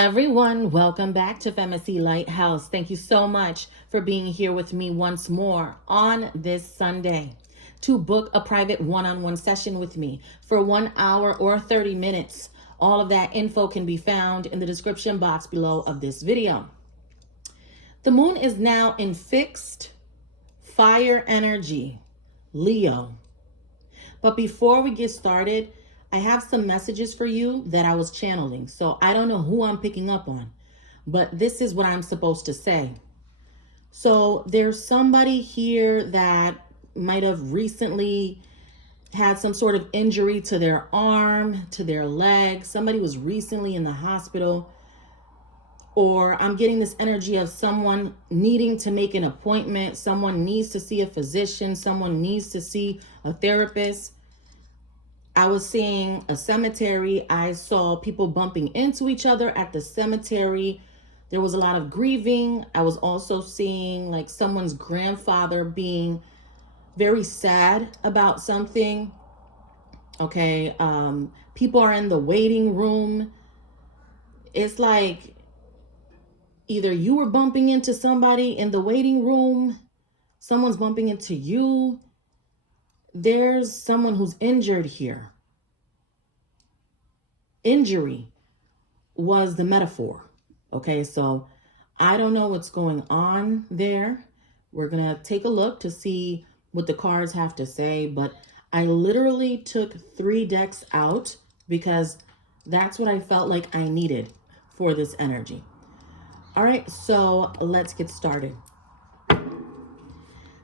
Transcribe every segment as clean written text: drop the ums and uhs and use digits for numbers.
Everyone, welcome back to FEMACY'S Lighthouse. Thank you so much for being here with me once more on this Sunday to book a private one-on-one session with me for 1 hour or 30 minutes. All of that info can be found in the description box below of this video. The moon is now in fixed fire energy, Leo. But before we get started, I have some messages for you that I was channeling. So I don't know who I'm picking up on, but this is what I'm supposed to say. So there's somebody here that might have recently had some sort of injury to their arm, to their leg. Somebody was recently in the hospital. Or I'm getting this energy of someone needing to make an appointment. Someone needs to see a physician. Someone needs to see a therapist. I was seeing a cemetery. I saw people bumping into each other at the cemetery. There was a lot of grieving. I was also seeing like someone's grandfather being very sad about something. Okay. People are in the waiting room. It's like either you were bumping into somebody in the waiting room, someone's bumping into you. There's someone who's injured here. Injury was the metaphor. Okay, so I don't know what's going on there. We're going to take a look to see what the cards have to say, but I literally took 3 decks out because that's what I felt like I needed for this energy. All right, so let's get started.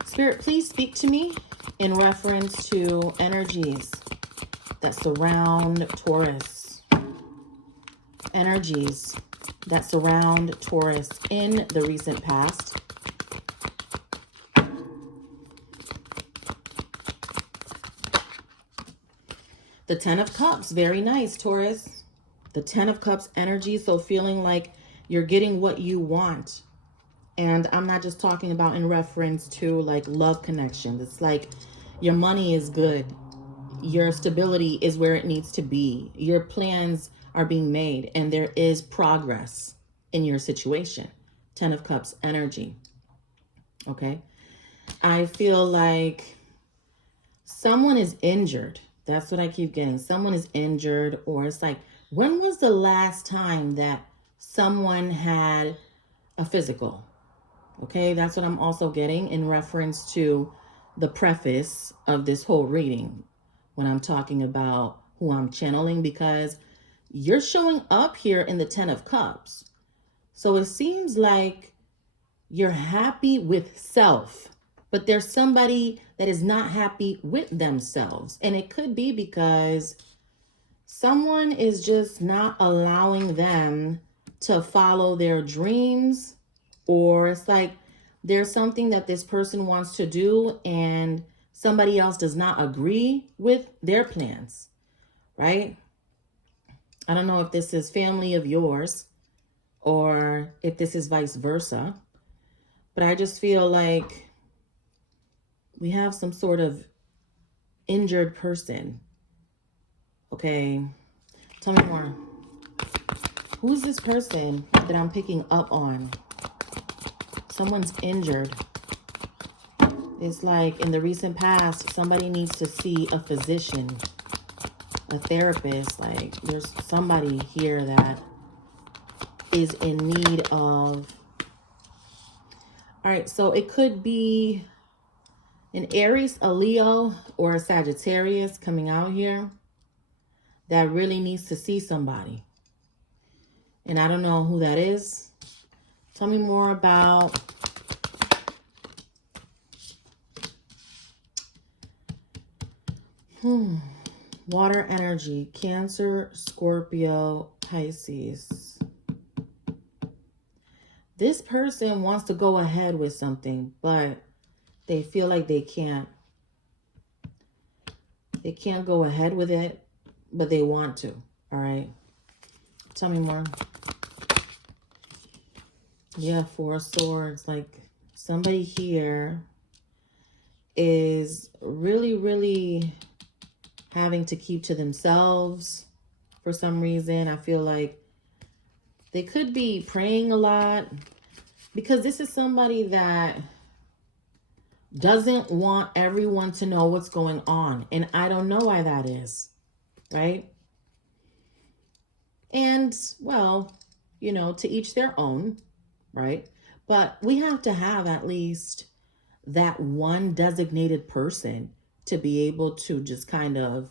Spirit, please speak to me in reference to energies that surround Taurus. Energies that surround Taurus in the recent past. The 10 of Cups, very nice, Taurus. The 10 of Cups energy, so feeling like you're getting what you want. And I'm not just talking about in reference to like love connections. It's like your money is good. Your stability is where it needs to be. Your plans are being made and there is progress in your situation. 10 of Cups energy. Okay. I feel like someone is injured. That's what I keep getting. Someone is injured, or it's like, when was the last time that someone had a physical? Okay, that's what I'm also getting in reference to the preface of this whole reading when I'm talking about who I'm channeling, because you're showing up here in the 10 of Cups. So it seems like you're happy with self, but there's somebody that is not happy with themselves. And it could be because someone is just not allowing them to follow their dreams, or it's like there's something that this person wants to do and somebody else does not agree with their plans, right? I don't know if this is family of yours or if this is vice versa, but I just feel like we have some sort of injured person. Okay, tell me more. Who's this person that I'm picking up on? Someone's injured. It's like in the recent past, somebody needs to see a physician, a therapist. Like there's somebody here that is in need of. All right, so it could be an Aries, a Leo, or a Sagittarius coming out here that really needs to see somebody. And I don't know who that is. Tell me more about water energy, Cancer, Scorpio, Pisces. This person wants to go ahead with something, but they feel like they can't. They can't go ahead with it, but they want to. All right. Tell me more. Yeah, 4 of Swords. Like somebody here is really having to keep to themselves for some reason. I feel like They could be praying a lot, because this is somebody that doesn't want everyone to know what's going on. And I don't know why that is, right? And, well, you know, to each their own, right? But we have to have at least that one designated person to be able to just kind of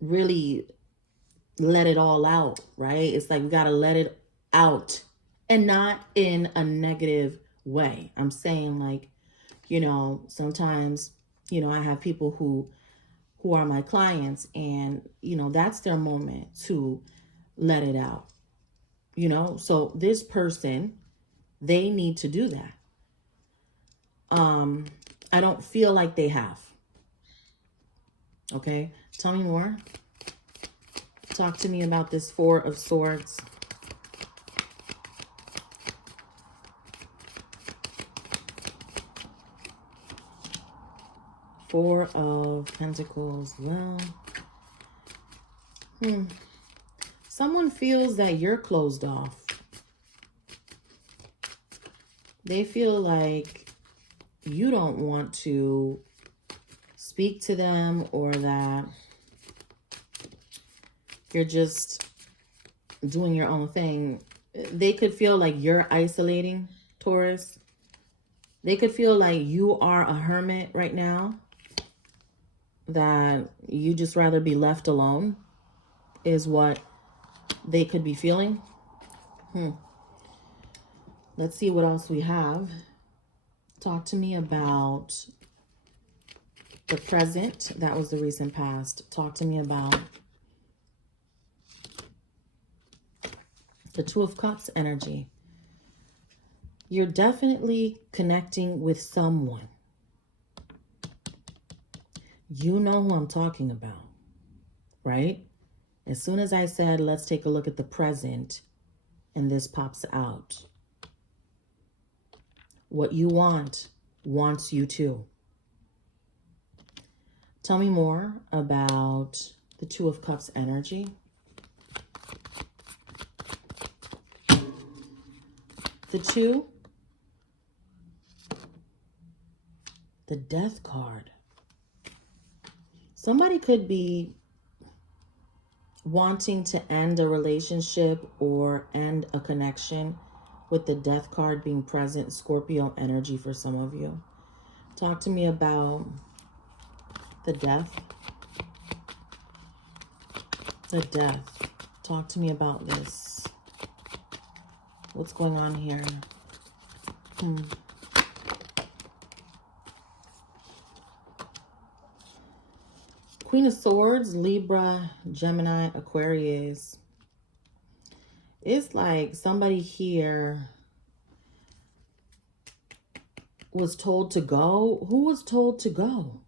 really let it all out, right? It's like we got to let it out, and not in a negative way. I'm saying, like, you know, sometimes, you know, I have people who are my clients, and, you know, that's their moment to let it out, you know? So this person, they need to do that. I don't feel like they have. Okay, tell me more. Talk to me about this Four of Swords. Four of Pentacles. Well, someone feels that you're closed off. They feel like you don't want to speak to them, or that you're just doing your own thing. They could feel like you're isolating, Taurus. They could feel like you are a hermit right now, that you just rather be left alone, is what they could be feeling. Let's see what else we have. Talk to me about the present. That was the recent past. Talk to me about the Two of Cups energy. You're definitely connecting with someone. You know who I'm talking about, right? As soon as I said, let's take a look at the present, and this pops out. What you want wants you too. Tell me more about the Two of Cups energy. The Two. The Death card. Somebody could be wanting to end a relationship or end a connection, with the Death card being present. Scorpio energy for some of you. Talk to me about the Death. The Death. Talk to me about this. What's going on here? Queen of Swords, Libra, Gemini, Aquarius. It's like somebody here was told to go. Who was told to go?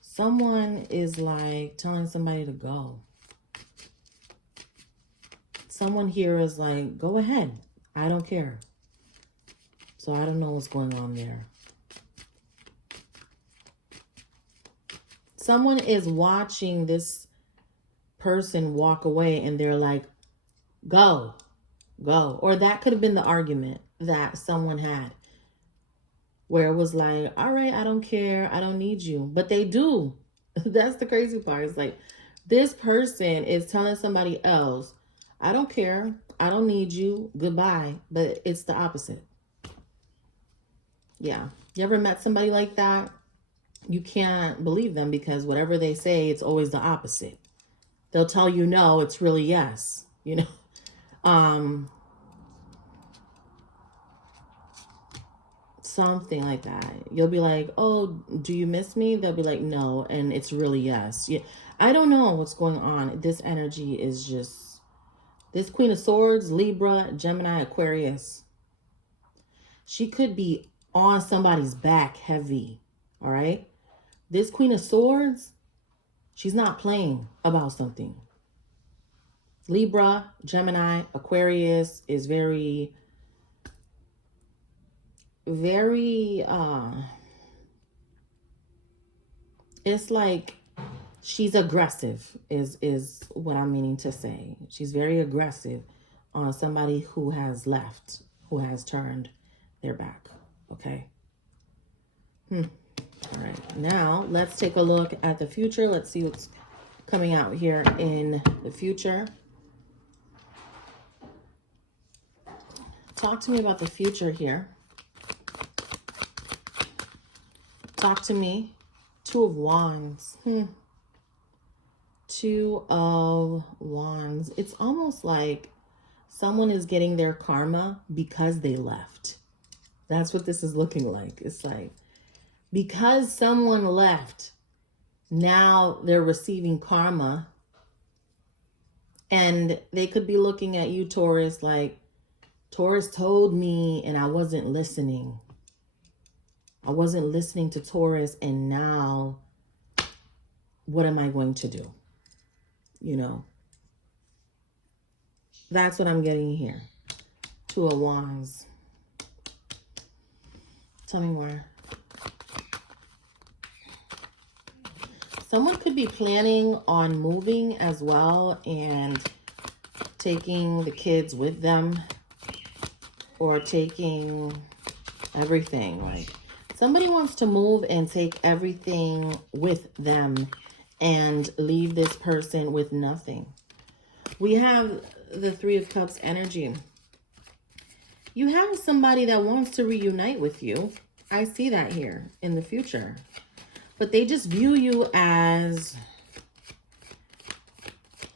Someone is like telling somebody to go. Someone here is like, go ahead. I don't care. So I don't know what's going on there. Someone is watching this person walk away, and they're like, go, go. Or that could have been the argument that someone had, where it was like, all right, I don't care. I don't need you. But they do. That's the crazy part. It's like this person is telling somebody else, I don't care. I don't need you. Goodbye. But it's the opposite. Yeah. You ever met somebody like that? You can't believe them, because whatever they say, it's always the opposite. They'll tell you no, it's really yes, you know. Something like that. You'll be like, oh, do you miss me? They'll be like, no, and it's really yes. Yeah, I don't know what's going on. This energy is just, this Queen of Swords, Libra, Gemini, Aquarius. She could be on somebody's back heavy, all right? This Queen of Swords, she's not playing about something. Libra, Gemini, Aquarius is very, it's like she's aggressive is what I'm meaning to say. She's very aggressive on somebody who has left, who has turned their back. Okay. All right. Now let's take a look at the future. Let's see what's coming out here in the future. Talk to me about the future here. Talk to me. Two of Wands. Two of Wands. It's almost like someone is getting their karma because they left. That's what this is looking like. It's like, because someone left, now they're receiving karma. And they could be looking at you, Taurus, like, Taurus told me and I wasn't listening. I wasn't listening to Taurus, and now what am I going to do? You know, that's what I'm getting here. Two of Wands. Tell me more. Someone could be planning on moving as well and taking the kids with them, or taking everything. Like, somebody wants to move and take everything with them and leave this person with nothing. We have the Three of Cups energy. You have somebody that wants to reunite with you. I see that here in the future. But they just view you as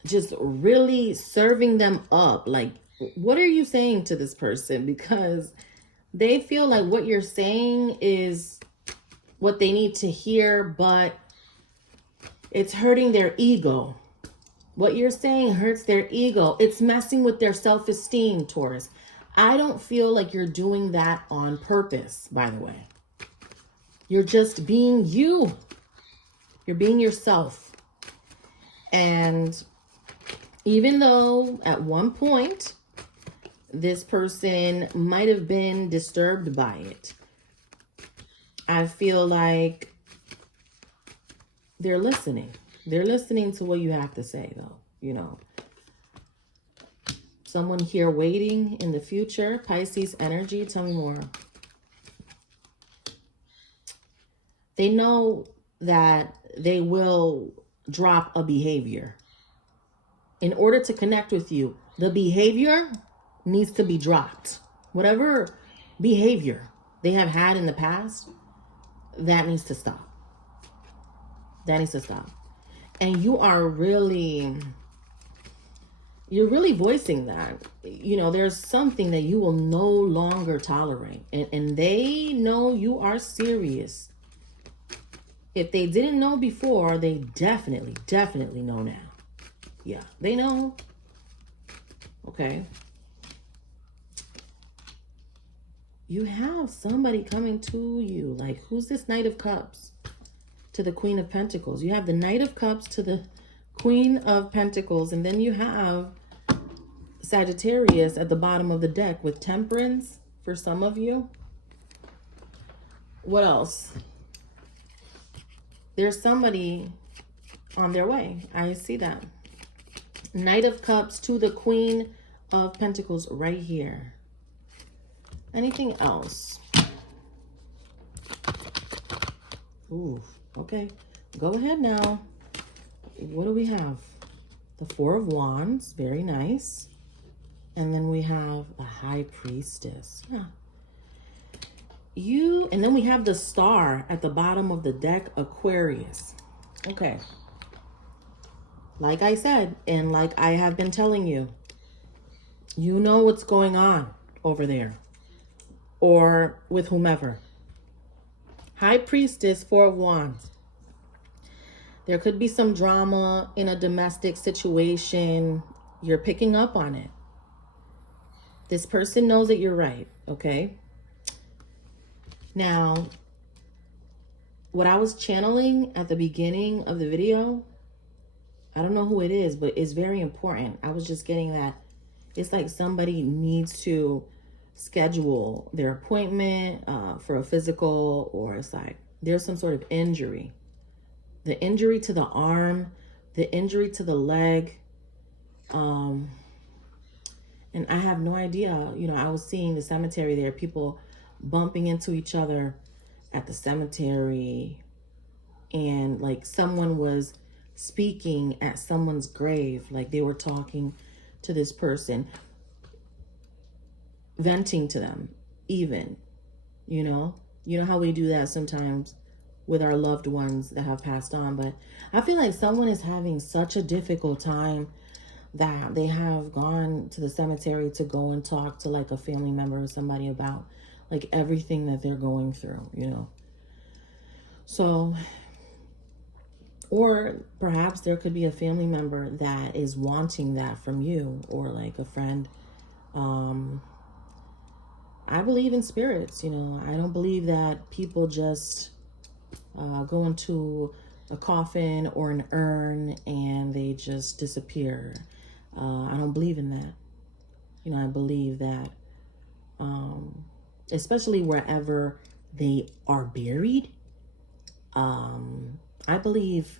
just really serving them up. Like, what are you saying to this person? Because they feel like what you're saying is what they need to hear, but it's hurting their ego. What you're saying hurts their ego. It's messing with their self-esteem, Taurus. I don't feel like you're doing that on purpose, by the way. You're just being you. You're being yourself. And even though at one point this person might have been disturbed by it, I feel like they're listening. They're listening to what you have to say, though. You know, someone here waiting in the future. Pisces energy. Tell me more. They know that they will drop a behavior. In order to connect with you, the behavior needs to be dropped. Whatever behavior they have had in the past, that needs to stop. That needs to stop. And you're really voicing that. You know, there's something that you will no longer tolerate. And they know you are serious. If they didn't know before, they definitely know now. Yeah, they know. Okay. You have somebody coming to you. Like, who's this Knight of Cups to the Queen of Pentacles? You have the Knight of Cups to the Queen of Pentacles. And then you have Sagittarius at the bottom of the deck with Temperance for some of you. What else? There's somebody on their way. I see that. Knight of Cups to the Queen of Pentacles right here. Anything else? Ooh, okay. Go ahead now. What do we have? The Four of Wands. Very nice. And then we have the High Priestess. Yeah. And then we have the Star at the bottom of the deck, Aquarius. Okay. Like I said, and like I have been telling you, you know what's going on over there or with whomever. High Priestess, Four of Wands. There could be some drama in a domestic situation. You're picking up on it. This person knows that you're right, okay? Now, what I was channeling at the beginning of the video, I don't know who it is, but it's very important. I was just getting that it's like somebody needs to schedule their appointment for a physical, or it's like there's some sort of injury. The injury to the arm, the injury to the leg. And I have no idea, you know, I was seeing the cemetery there, people bumping into each other at the cemetery, and like someone was speaking at someone's grave, like they were talking to this person, venting to them even, you know how we do that sometimes with our loved ones that have passed on. But I feel like someone is having such a difficult time that they have gone to the cemetery to go and talk to like a family member or somebody about like everything that they're going through, you know. So, or perhaps there could be a family member that is wanting that from you, or like a friend. I believe in spirits, you know. I don't believe that people just go into a coffin or an urn and they just disappear. I don't believe in that. You know, I believe that, especially wherever they are buried, I believe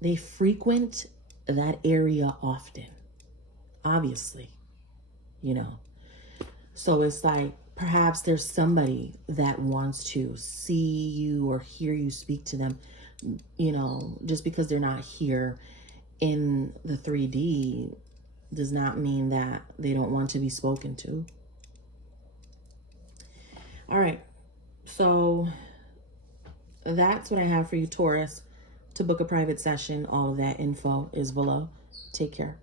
they frequent that area often, obviously, you know. So it's like perhaps there's somebody that wants to see you or hear you speak to them, you know. Just because they're not here in the 3D does not mean that they don't want to be spoken to. All right, so that's what I have for you, Taurus. To book a private session, all of that info is below. Take care.